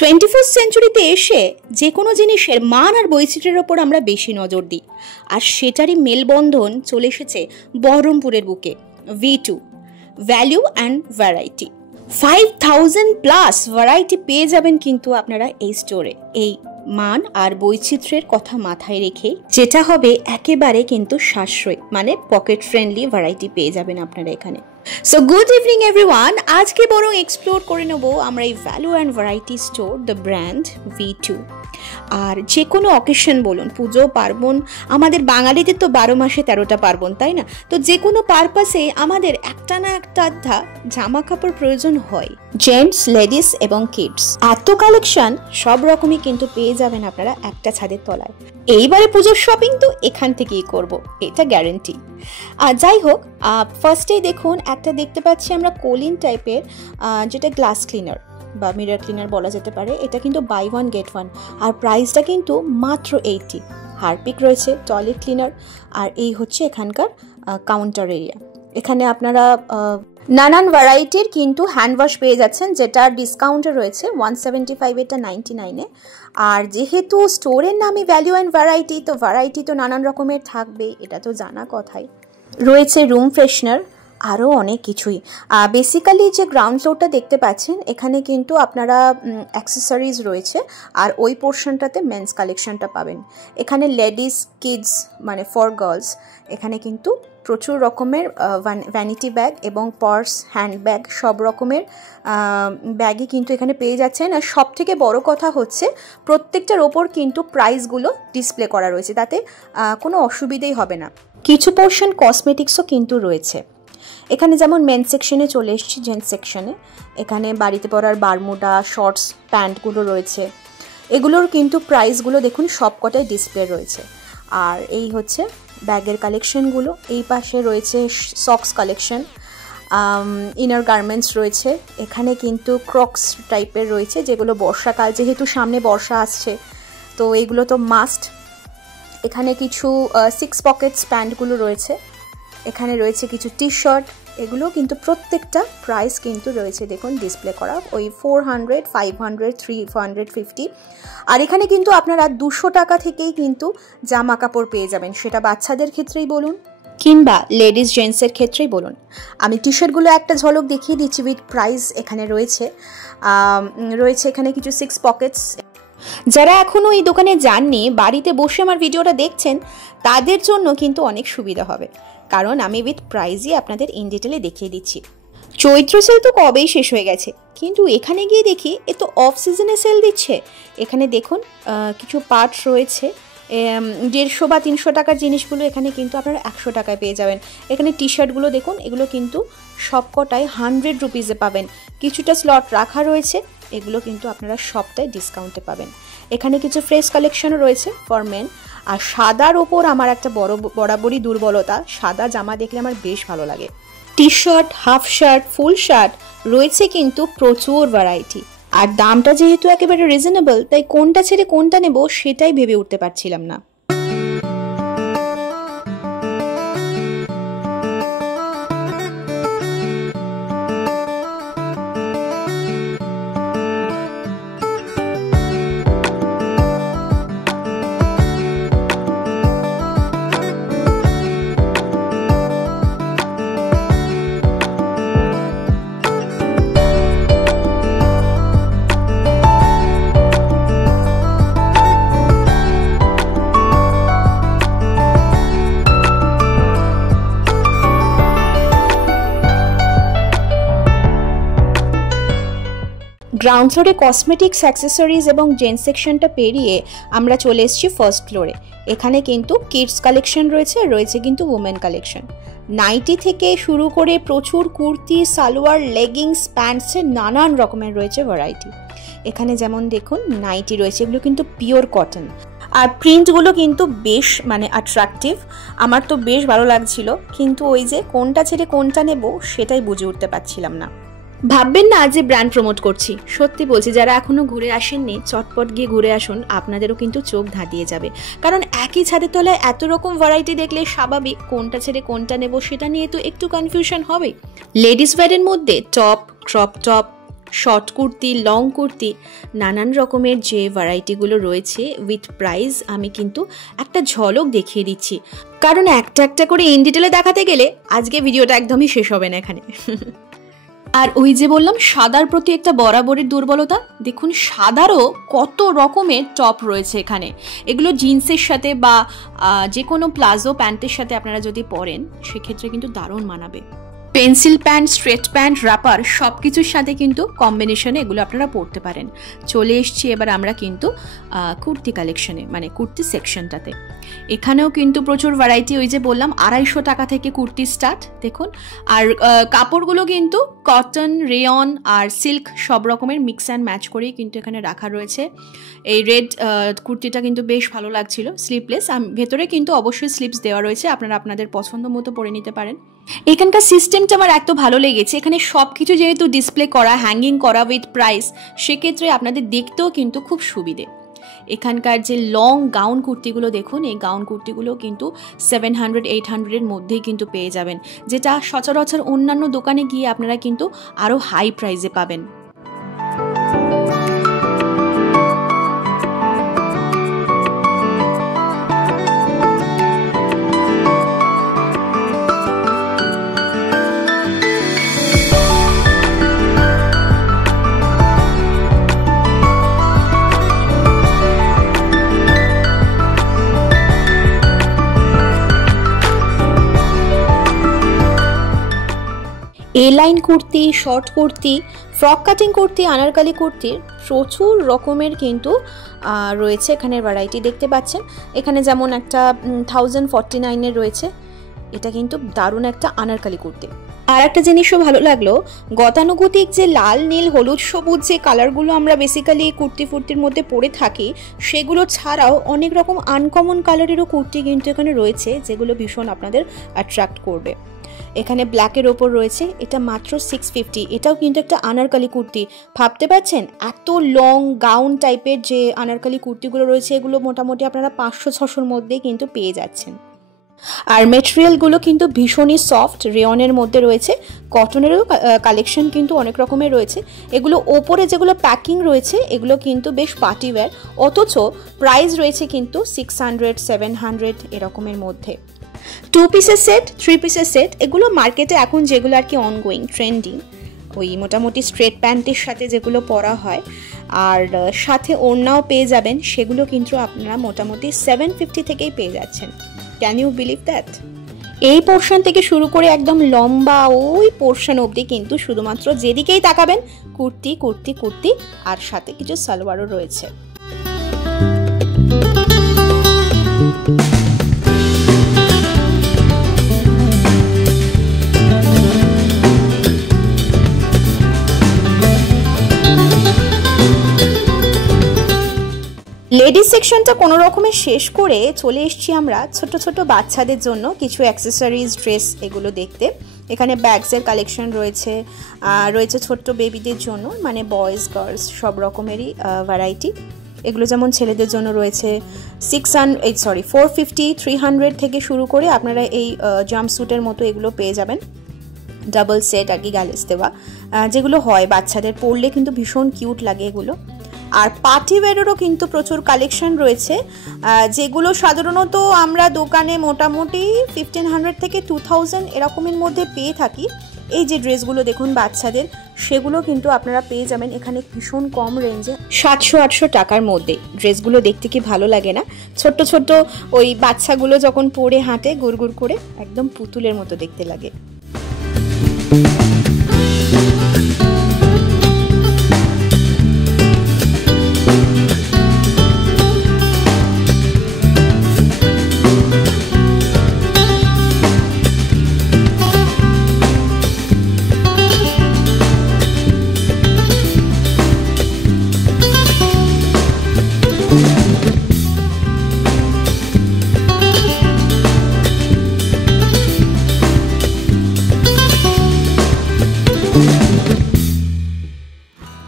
21st সেঞ্চুরিতে এসে যে কোনো জিনিসের মান আর বৈচিত্র্যের ওপর আমরা বেশি নজর দিই, আর সেটারই মেলবন্ধন চলে এসেছে বহরমপুরের বুকে। V2 value and variety, 5000+ variety পেয়ে যাবেন কিন্তু আপনারা এই স্টোরে, এই মান আর বৈচিত্র্যের কথা মাথায় রেখে, যেটা হবে একেবারে কিন্তু সাশ্রয়, মানে পকেট ফ্রেন্ডলি ভ্যারাইটি পেয়ে যাবেন আপনারা এখানে। সো গুড ইভিনিং এভরিওয়ান, আজকে বরং এক্সপ্লোর করে নেব আমরা এই value and variety store the brand V2। আর যে কোনো অকেশন বলুন, পুজো পার্বণ, আমাদের বাঙালিদের তো 12 মাসে 13টা পার্বণ, তাই না? তো যে কোনো পারপাসে আমাদের একটা না একটা আধা জামা কাপড় প্রয়োজন হয়, জেন্টস, লেডিস এবং কিডস। এত কালেকশন সব রকমই কিন্তু পেয়ে যাবেন আপনারা একটা ছাদের তলায়। এইবারে পুজোর শপিং তো এখান থেকেই করব, এটা গ্যারেন্টি। আর যাই হোক, ফার্স্টেই দেখুন একটা দেখতে পাচ্ছি আমরা কোলিন টাইপের, যেটা গ্লাস ক্লিনার বা মিরর ক্লিনার বলা যেতে পারে। এটা কিন্তু বাই 1 get 1, আর প্রাইসটা কিন্তু মাত্র 80। হারপিক রয়েছে, টয়লেট ক্লিনার, আর এই হচ্ছে এখানকার কাউন্টার এরিয়া। এখানে আপনারা নানান ভ্যারাইটির কিন্তু হ্যান্ড ওয়াশ পেয়ে যাচ্ছেন, যেটা ডিসকাউন্টে রয়েছে 175, এটা 99-এ। আর যেহেতু স্টোরের নামে ভ্যালু অ্যান্ড ভ্যারাইটি, তো ভ্যারাইটি তো নানান রকমের থাকবে, এটা তো জানা কথাই। রয়েছে রুম ফ্রেশনার, আরও অনেক কিছুই। বেসিক্যালি যে গ্রাউন্ড ফ্লোরটা দেখতে পাচ্ছেন, এখানে কিন্তু আপনারা অ্যাক্সেসরিজ রয়েছে, আর ওই পোর্শনটাতে মেন্স কালেকশনটা পাবেন। এখানে লেডিস, কিডস মানে ফর গার্লস, এখানে কিন্তু প্রচুর রকমের ভ্যানিটি ব্যাগ এবং পার্স, হ্যান্ডব্যাগ, সব রকমের ব্যাগই কিন্তু এখানে পেয়ে যাচ্ছেন। আর সব থেকে বড় কথা হচ্ছে প্রত্যেকটার ওপর কিন্তু প্রাইসগুলো ডিসপ্লে করা রয়েছে, তাতে কোনো অসুবিধেই হবে না। কিছু পোর্শন কসমেটিক্সও কিন্তু রয়েছে এখানে, যেমন মেন সেকশনে চলে এসেছি, জেন্টস সেকশনে। এখানে বাড়িতে পরার বারমুডা, শর্টস, প্যান্টগুলো রয়েছে। এগুলোর কিন্তু প্রাইসগুলো দেখুন সব কটাই ডিসপ্লে রয়েছে। আর এই হচ্ছে ব্যাগের কালেকশনগুলো। এই পাশে রয়েছে সক্স কালেকশন, ইনার গার্মেন্টস রয়েছে। এখানে কিন্তু ক্রক্স টাইপের রয়েছে, যেগুলো বর্ষাকাল, যেহেতু সামনে বর্ষা আসছে তো এগুলো তো মাস্ট। এখানে কিছু 6 পকেটস প্যান্টগুলো রয়েছে। এখানে রয়েছে কিছু টি শার্ট, এগুলো কিন্তু প্রত্যেকটা প্রাইস কিন্তু রয়েছে দেখুন ডিসপ্লে করা, ওই 400, 500, 350। আর এখানে কিন্তু আপনারা 200 টাকা থেকেই কিন্তু জামা কাপড় পেয়ে যাবেন, সেটা বাচ্চাদের ক্ষেত্রেই বলুন কিংবা লেডিস জেন্টসের ক্ষেত্রেই বলুন। আমি টি শার্টগুলো একটা ঝলক দেখিয়ে দিচ্ছি উইথ প্রাইস। এখানে রয়েছে এখানে কিছু 6 পকেটস। যারা এখনও এই দোকানে যাননি, বাড়িতে বসে আমার ভিডিওটা দেখছেন, তাদের জন্য কিন্তু অনেক সুবিধা হবে, কারণ আমি উইথ প্রাইজই আপনাদের ইন ডিটেলে দেখিয়ে দিচ্ছি। চৈত্র সেল তো কবেই শেষ হয়ে গেছে, কিন্তু এখানে গিয়ে দেখি এ তো অফ সিজনে সেল দিচ্ছে। এখানে দেখুন কিছু পার্ট রয়েছে, 150 বা 300 টাকার জিনিসগুলো এখানে কিন্তু আপনারা 100 টাকায় পেয়ে যাবেন। এখানে টি শার্টগুলো দেখুন, এগুলো কিন্তু সবকটাই 100 রুপিসে পাবেন। কিছুটা স্লট রাখা রয়েছে, এগুলো কিন্তু আপনারা সবটাই ডিসকাউন্টে পাবেন। এখানে কিছু ফ্রেশ কালেকশনও রয়েছে ফর মেন। আর সাদার ওপর আমার একটা বরাবরই দুর্বলতা, সাদা জামা দেখলে আমার বেশ ভালো লাগে। T shirt, half shirt, full shirt রয়েছে কিন্তু প্রচুর ভ্যারাইটি। আর দামটা যেহেতু একেবারে রিজনেবল, তাই কোনটা ছেড়ে কোনটা নেব সেটাই ভেবে উঠতে পারছিলাম না। গ্রাউন্ড ফ্লোরে কসমেটিক্স, অ্যাক্সেসরিজ এবং জেন্টস সেকশনটা পেরিয়ে আমরা চলে এসেছি ফার্স্ট ফ্লোরে। এখানে কিন্তু কিডস কালেকশন রয়েছে কিন্তু উমেন কালেকশন। নাইটি থেকে শুরু করে প্রচুর কুর্তি, সালোয়ার, লেগিংস, প্যান্টসের নানান রকমের রয়েছে ভ্যারাইটি। এখানে যেমন দেখুন নাইটি রয়েছে, এগুলো কিন্তু পিওর কটন, আর প্রিন্টগুলো কিন্তু বেশ অ্যাট্রাকটিভ। আমার তো বেশ ভালো লাগছিল, কিন্তু ওই যে কোনটা ছেড়ে কোনটা নেব সেটাই বুঝে উঠতে পারছিলাম না। ভাববেন না যে ব্র্যান্ড প্রমোট করছি, সত্যি বলছি, যারা এখনো ঘুরে আসেননি চটপট গিয়ে ঘুরে আসুন, আপনাদেরও কিন্তু চোখ ধাঁধিয়ে যাবে। কারণ একই ছাদের তলায় এত রকম ভ্যারাইটি দেখলে স্বাভাবিক কোনটা ছেড়ে কোনটা নেব সেটা নিয়ে তো একটু কনফিউশন হবে। লেডিস ওয়্যারের মধ্যে top, crop top, short kurti, long kurti, নানান রকমের যে ভ্যারাইটিগুলো রয়েছে উইথ প্রাইস আমি কিন্তু একটা ঝলক দেখিয়ে দিচ্ছি, কারণ একটা একটা করে ইন ডিটেলে দেখাতে গেলে আজকে ভিডিওটা একদমই শেষ হবে না এখানে। আর ওই যে বললাম সাদার প্রতি একটা বরাবরের দুর্বলতা, দেখুন সাদারও কত রকমের টপ রয়েছে এখানে। এগুলো জিন্সের সাথে বা যে কোনো প্লাজো প্যান্টের সাথে আপনারা যদি পরেন সেক্ষেত্রে কিন্তু দারুণ মানাবে। পেন্সিল প্যান্ট, স্ট্রেট প্যান্ট, রাপার সব কিছুর সাথে কিন্তু কম্বিনেশনে এগুলো আপনারা পরতে পারেন। চলে এসছি এবার আমরা কিন্তু কুর্তি কালেকশনে, মানে কুর্তি সেকশনটাতে। এখানেও কিন্তু প্রচুর ভ্যারাইটি, ওই যে বললাম 250 টাকা থেকে কুর্তি স্টার্ট দেখুন। আর কাপড়গুলো কিন্তু কটন, রেয়ন আর সিল্ক সব রকমের মিক্স অ্যান্ড ম্যাচ করেই কিন্তু এখানে রাখা রয়েছে। এই রেড কুর্তিটা কিন্তু বেশ ভালো লাগছিল, স্লিপলেস, ভেতরে কিন্তু অবশ্যই স্লিপস দেওয়া রয়েছে, আপনারা আপনাদের পছন্দ মতো পরে নিতে পারেন। এখানকার সিস্টেমটা আমার এত ভালো লেগেছে, এখানে সব কিছু যেহেতু ডিসপ্লে করা, হ্যাঙ্গিং করা উইথ প্রাইস, সেক্ষেত্রে আপনাদের দেখতেও কিন্তু খুব সুবিধে। এখানকার যে লং গাউন কুর্তিগুলো দেখুন, এই গাউন কুর্তিগুলো কিন্তু 700-800-এর মধ্যেই কিন্তু পেয়ে যাবেন, যেটা সচরাচর অন্যান্য দোকানে গিয়ে আপনারা কিন্তু আরও হাই প্রাইসে পাবেন। A line kurti, short kurti, frock cutting kurti, Anarkali কুর্তির প্রচুর রকমের কিন্তু রয়েছে এখানে ভ্যারাইটি দেখতে পাচ্ছেন। এখানে যেমন একটা 1049-এর রয়েছে, এটা কিন্তু দারুণ একটা আনারকালি কুর্তি। আর একটা জিনিসও ভালো লাগলো, গতানুগতিক যে লাল, নীল, হলুদ, সবুজ যে কালারগুলো আমরা বেসিক্যালি কুর্তি ফুর্তির মধ্যে পরে থাকি, সেগুলো ছাড়াও অনেক রকম আনকমন কালারেরও কুর্তি কিন্তু এখানে রয়েছে, যেগুলো ভীষণ আপনাদের অ্যাট্রাক্ট করবে। এখানে ব্ল্যাকের ওপর রয়েছে, এটা মাত্র 650, এটাও কিন্তু একটা আনারকালি কুর্তি। ভাবতে পারছেন এত লং গাউন টাইপের যে আনারকালি কুর্তিগুলো রয়েছে, এগুলো মোটামুটি আপনারা 500-600-র মধ্যেই কিন্তু পেয়ে যাচ্ছেন। আর মেটেরিয়ালগুলো কিন্তু ভীষণই সফট, রেয়নের মধ্যে রয়েছে, কটনেরও কালেকশন কিন্তু অনেক রকমের রয়েছে। এগুলো ওপরে যেগুলো প্যাকিং রয়েছে এগুলো কিন্তু বেশ পার্টিওয়্যার, অথচ প্রাইস রয়েছে কিন্তু 600-700 এরকমের মধ্যে। 2 পিসের সেট, 3 পিসের সেট, এগুলো মার্কেটে এখন যেগুলো আর কি অনগোয়িং ট্রেন্ডিং, ওই মোটামুটি স্ট্রেট প্যান্টের সাথে যেগুলো পরা হয় আর সাথে ওড়নাও পেয়ে যাবেন, সেগুলো কিন্তু আপনারা মোটামুটি 750 থেকেই পেয়ে যাচ্ছেন। Can you believe that? এই পোর্শন থেকে শুরু করে একদম লম্বা ওই পোর্শন অবধি কিন্তু শুধুমাত্র যেদিকেই তাকাবেন কুর্তি কুর্তি কুর্তি, আর সাথে কিছু সালোয়ারও রয়েছে। লেডিস সেকশনটা কোনো রকমের শেষ করে চলে এসেছি আমরা ছোট ছোট বাচ্চাদের জন্য কিছু অ্যাক্সেসরিজ, ড্রেস এগুলো দেখতে। এখানে ব্যাগসের কালেকশন রয়েছে, রয়েছে ছোট্ট বেবিদের জন্য, মানে বয়েজ গার্লস সব রকমেরই ভ্যারাইটি। এগুলো যেমন ছেলেদের জন্য রয়েছে 450, 300 থেকে শুরু করে আপনারা এই জাম্পস্যুটের মতো এগুলো পেয়ে যাবেন, ডাবল সেট আর কি গ্যালেস দেওয়া, যেগুলো হয় বাচ্চাদের পরলে কিন্তু ভীষণ কিউট লাগে এগুলো। আর পার্টি ওয়্যারেরও কিন্তু প্রচুর কালেকশন রয়েছে, যেগুলো সাধারণত আমরা দোকানে মোটামুটি 1500 থেকে 2000 এরকমের মধ্যে পেয়ে থাকি। এই যে ড্রেসগুলো দেখুন বাচ্চাদের, সেগুলো কিন্তু আপনারা পেয়ে যাবেন এখানে ভীষণ কম রেঞ্জে, 700-800 টাকার মধ্যে। ড্রেসগুলো দেখতে কি ভালো লাগে না? ছোট্ট ছোট্ট ওই বাচ্চাগুলো যখন পরে হাঁটে গুড়গুড় করে, একদম পুতুলের মতো দেখতে লাগে।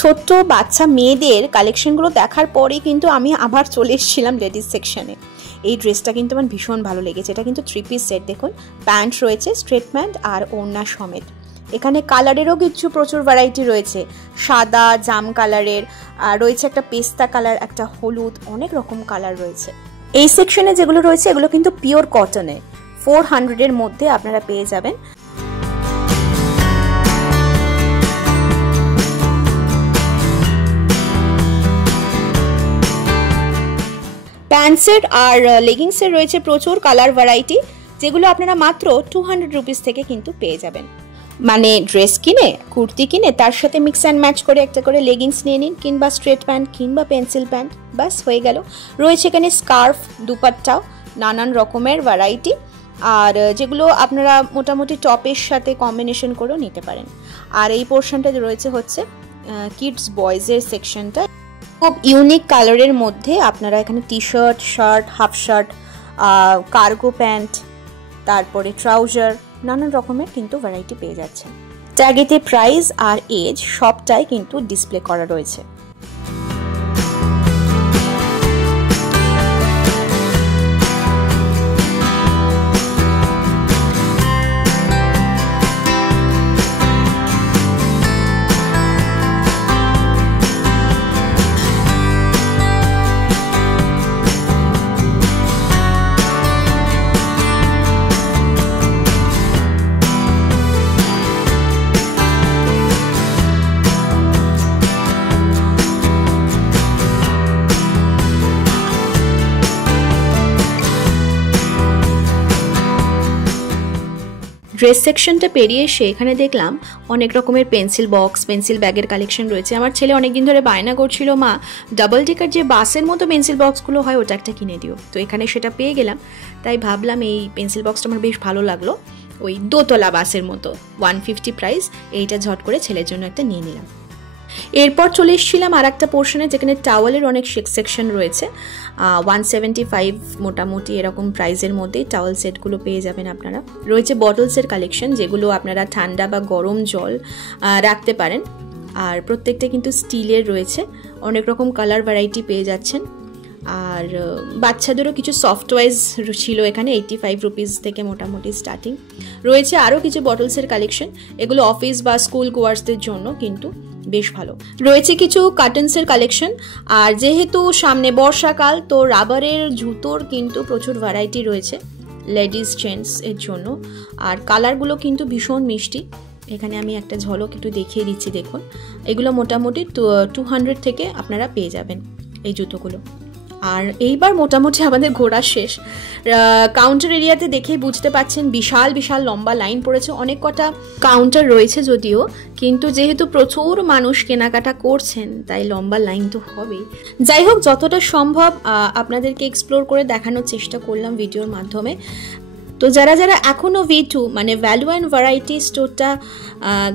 ছোট্ট বাচ্চা মেয়েদের কালেকশনগুলো দেখার পরেই কিন্তু আমি আবার চলে এসেছিলাম লেডিস সেকশনে। এই ড্রেসটা কিন্তু আমার ভীষণ ভালো লেগেছে। এটা কিন্তু 3 পিস সেট, দেখুন প্যান্ট রয়েছে, স্ট্রেট প্যান্ট আর ওড়না সমেত। এখানে কালারেরও কিছু প্রচুর ভ্যারাইটি রয়েছে, সাদা, জাম কালারের, রয়েছে একটা পেস্তা কালার, একটা হলুদ, অনেক রকম কালার রয়েছে। এই সেকশনে যেগুলো রয়েছে এগুলো কিন্তু পিওর কটনে, 400-এর মধ্যে আপনারা পেয়ে যাবেন। প্যান্টসের আর লেগিংসের রয়েছে প্রচুর কালার ভ্যারাইটি, যেগুলো আপনারা মাত্র 200 রুপিস থেকে কিন্তু পেয়ে যাবেন। মানে ড্রেস কিনে, কুর্তি কিনে তার সাথে মিক্স অ্যান্ড ম্যাচ করে একটা করে লেগিংস নিয়ে নিন, কিংবা স্ট্রেট প্যান্ট, কিংবা পেন্সিল প্যান্ট, বাস হয়ে গেল। রয়েছে এখানে স্কার্ফ, দুপাট্টাও, নানান রকমের ভ্যারাইটি, আর যেগুলো আপনারা মোটামুটি টপের সাথে কম্বিনেশন করেও নিতে পারেন। আর এই পোর্শনটা রয়েছে হচ্ছে কিডস বয়েজের সেকশনটা, খুব ইউনিক কালারের মধ্যে আপনারা এখানে T shirt, shirt, half shirt, cargo pant, তারপরে ট্রাউজার, নানান রকমের কিন্তু ভ্যারাইটি পেয়ে যাচ্ছেন। ট্যাগেতে প্রাইস আর এজ সবটাই কিন্তু ডিসপ্লে করা রয়েছে। ড্রেস সেকশনটা পেরিয়ে এসে এখানে দেখলাম অনেক রকমের পেন্সিল বক্স, পেন্সিল ব্যাগের কালেকশন রয়েছে। আমার ছেলে অনেকদিন ধরে বায়না করছিল, মা ডাবল ডেকার যে বাসের মতো পেন্সিল বক্সগুলো হয় ওটা একটা কিনে দিও। তো এখানে সেটা পেয়ে গেলাম, তাই ভাবলাম এই পেন্সিল বক্সটা আমার বেশ ভালো লাগলো, ওই দোতলা বাসের মতো, 150 প্রাইস। এইটা ঝট করে ছেলের জন্য একটা নিয়ে নিলাম। এরপর চলে এসেছিলাম আর একটা পোর্শনে, যেখানে টাওয়ালের অনেক সেকশন রয়েছে। 175 মোটামুটি এরকম প্রাইসের মধ্যে টাওয়াল সেটগুলো পেয়ে যাবেন আপনারা। রয়েছে বটলসের কালেকশন, যেগুলো আপনারা ঠান্ডা বা গরম জল রাখতে পারেন, আর প্রত্যেকটা কিন্তু স্টিলের রয়েছে। অনেক রকম কালার ভ্যারাইটি পেয়ে যাচ্ছেন। আর বাচ্চাদেরও কিছু সফট টয়েজ ছিল এখানে, 85 রুপিস থেকে মোটামুটি স্টার্টিং। রয়েছে আরও কিছু বটলসের কালেকশন, এগুলো অফিস বা স্কুল গোয়ার্সদের জন্য কিন্তু বেশ ভালো। রয়েছে কিছু কার্টেন্সের কালেকশন, আর যেহেতু সামনে বর্ষাকাল তো রাবারের জুতোর কিন্তু প্রচুর ভ্যারাইটি রয়েছে লেডিস জেন্টস এর জন্য, আর কালারগুলো কিন্তু ভীষণ মিষ্টি। এখানে আমি একটা ঝলক একটু দেখিয়ে দিচ্ছি, দেখুন এগুলো মোটামুটি 200 থেকে আপনারা পেয়ে যাবেন এই জুতোগুলো। আর এইবার মোটামুটি আমাদের ঘোরা শেষ। কাউন্টার এরিয়াতে দেখেই বুঝতে পাচ্ছেন বিশাল বিশাল লম্বা লাইন পড়েছে। অনেক কটা কাউন্টার রয়েছে যদিও, কিন্তু যেহেতু প্রচুর মানুষ কেনাকাটা করছেন তাই লম্বা লাইন তো হবেই। যাই হোক, যতটা সম্ভব আপনাদেরকে এক্সপ্লোর করে দেখানোর চেষ্টা করলাম ভিডিওর মাধ্যমে। তো যারা যারা এখনও V2 মানে ভ্যালু অ্যান্ড ভ্যারাইটি স্টোরটা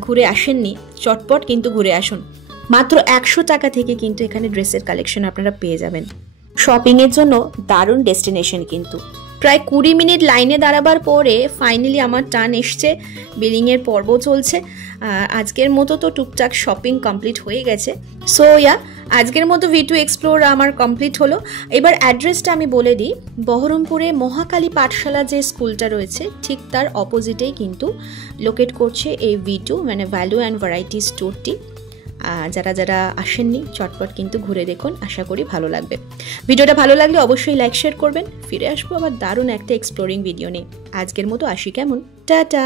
ঘুরে আসেননি, চটপট কিন্তু ঘুরে আসুন। মাত্র 100 টাকা থেকে কিন্তু এখানে ড্রেসের কালেকশন আপনারা পেয়ে যাবেন। শপিংয়ের জন্য দারুণ ডেস্টিনেশন কিন্তু। প্রায় 20 মিনিট লাইনে দাঁড়াবার পরে ফাইনালি আমার টার্ন এসছে, বিলিংয়ের পর্ব চলছে। আজকের মতো তো টুকটাক শপিং কমপ্লিট হয়ে গেছে। সো আজকের মতো V2 এক্সপ্লোর আমার কমপ্লিট হলো। এবার অ্যাড্রেসটা আমি বলে দিই। বহরমপুরে মহাকালী পাঠশালা যে স্কুলটা রয়েছে ঠিক তার অপোজিটেই কিন্তু লোকেট করছে এই V2 মানে ভ্যালু অ্যান্ড ভ্যারাইটি স্টোরটি। যারা যারা আসেননি চটপট কিন্তু ঘুরে দেখুন, আশা করি ভালো লাগবে। ভিডিওটা ভালো লাগলে অবশ্যই লাইক শেয়ার করবেন। ফিরে আসবো আবার দারুণ একটা এক্সপ্লোরিং ভিডিও নিয়ে। আজকের মতো আসি, কেমন? টাটা।